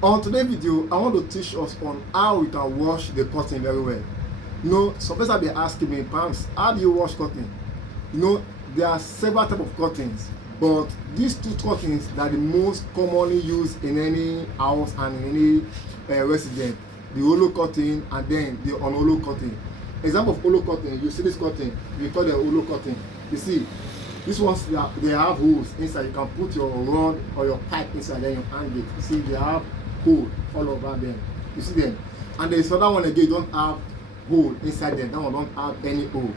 On today's video, I want to teach us on how we can wash the cotton very well. You know, some people have been asking me, Pams, how do you wash cotton? You know, there are several types of cottons, but these two cottons that are the most commonly used in any house and in any resident. The hollow cotton and then the unhollow cotton. Example of hollow cotton, you see this cotton, we call it hollow cotton. You see, these ones they have holes inside. You can put your rod or your pipe inside, then you hang it. You see, they have hole all over them. You see them, and there is another one again. You don't have hole inside them. That one don't have any hole.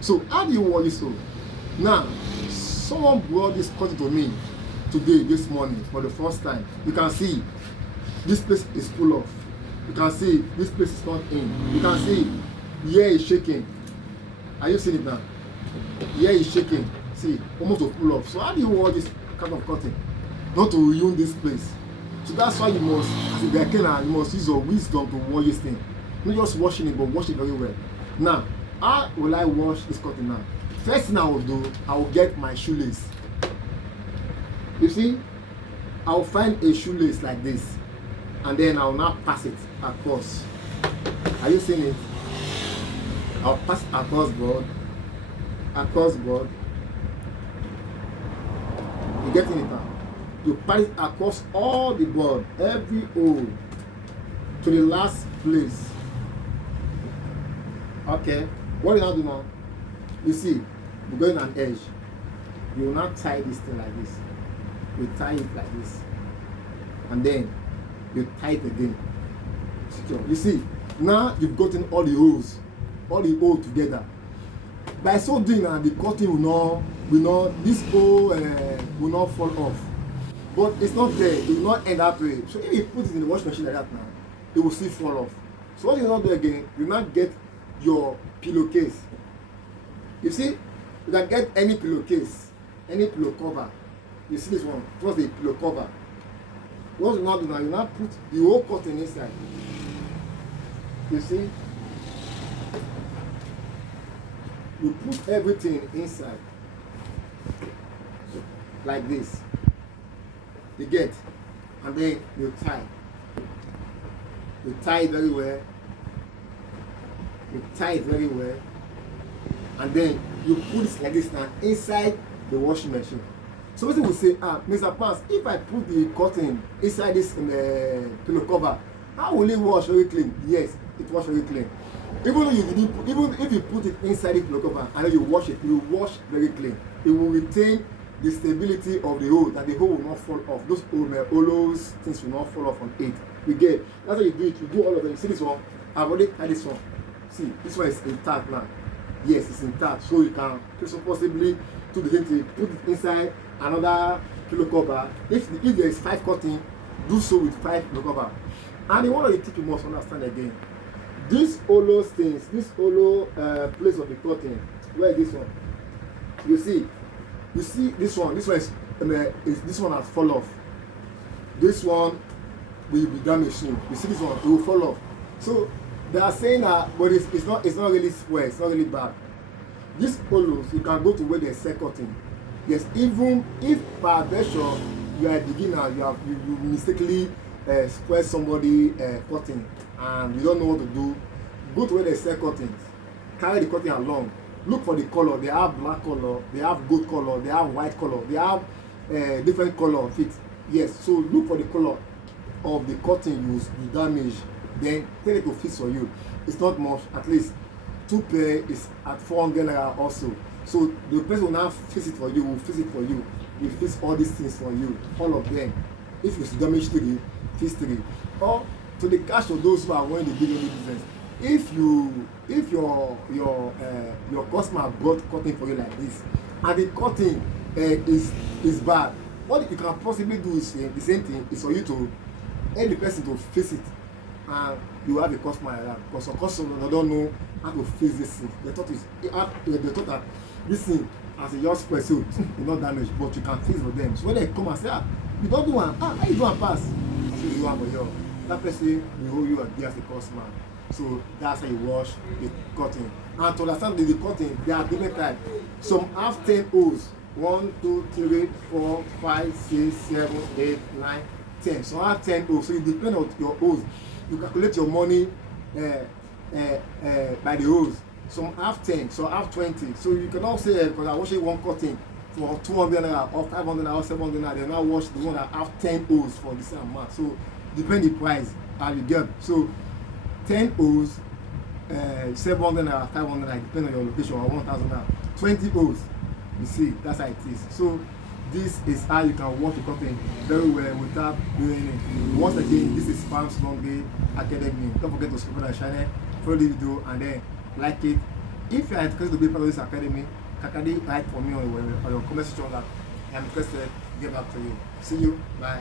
So how do you wash this hole? Now, someone brought this cotton to me today, this morning, for the first time. You can see this place is full of. You can see this place is not in. You can see here is shaking. Are you seeing it now? Here is shaking. See, almost to pull off. So how do you wash this kind of cotton? Not to ruin this place. So that's why you must, as a gardener, you must use your wisdom to wash this thing. Not just washing it, but wash it very well. Now, how will I wash this cotton now? First thing I will do, I will get my shoelace. You see, I will find a shoelace like this, and then I will now pass it across. Are you seeing it? I'll pass it across board. You getting it now? You pass it across all the board, every hole, to the last place. Okay, what do you now do now? You see, we're going on edge. You will not tie this thing like this. You tie it like this, and then you tie it again. Secure. You see, now you've gotten all the holes together. By so doing, the cotton will not, this hole will not fall off. But it's not there, it will not end up way. So if you put it in the washing machine like that now, it will still fall off. So what you not do again, you not get your pillowcase. You see, you can get any pillowcase, any pillow cover. You see this one, first the pillow cover. What you not do now, you not put the whole cotton inside. You see? You put everything inside. Like this. You get, and then you tie. You tie it very well. You tie it very well, and then you put it like this now inside the washing machine. So people will say, Mr. Pans, if I put the cotton inside this pillow cover, how will it wash very clean? Yes, it wash very clean. Even if you put it inside the pillow cover and then you wash it, you wash very clean. It will retain the stability of the hole, that the hole will not fall off. Those hollows things will not fall off on it. You get, that's how you do it. You do all of them. You see this one? I've already tried this one. See, this one is intact now. Yes, it's intact. So you can possibly do the same thing. Put it inside another pillow cover. If there is 5 cotton, do so with 5 pillow cover. And the one of the things you must understand again, these hollow things, this hollow place of the cotton, where is this one? You see this one is this one has fall off. This one will be damaged soon. You see this one, it will fall off. So they are saying that, but it's not really square, it's not really bad. These hollows, you can go to where they sell cotton. Yes, even if by virtue you are a beginner, you mistakenly spread somebody cotton and you don't know what to do, go to where they sell cotton, carry the cotton along. Look for the color. They have black color, they have gold color, they have white color, they have different color of it. Yes, so look for the color of the cotton you damage, then tell it to fix for you. It's not much, at least 2 pair is at 400 naira also. So the person will now fix it for you, will fix it for you, will fix all these things for you, all of them. If it's damage 3, fix 3. Or to the cash of those who are wanting to build any business. If your customer bought cotton for you like this, and the cotton is bad, what you can possibly do is the same thing, is for you to help the person to fix it, and you have a customer like that. Because some customers don't know how to fix this thing. They thought that this thing, as a just person, will not damage, but you can fix for them. So when they come and say, you don't do one, how you do one pass? So you do one for you. That person will owe you a day as a customer. So that's how you wash the cotton. And to understand the cotton, there are different types. Some have 10 holes. 1, 2, 3, 4, 5, 6, 7, 8, 9, 10, some have 10 O's. So it depends on your O's. You calculate your money by the O's. Some have 10, some have 20. So you cannot say because I watch one cutting for 200 naira or 500 naira or 700 naira, they now watch the one that have 10 O's for the same amount. So depend the price and you get. So 10 O's, 700 naira, 500 naira, depend on your location, or 1000 naira. 20 O's, you see, that's how it is. So this is how you can watch the content very well without doing it. Once again, this is Spam's Long Day Academy. Don't forget to subscribe to the channel, follow the video, and then like it. If you are interested to be part of this academy, write for me on your comment section that I am interested to get back to you. See you. Bye.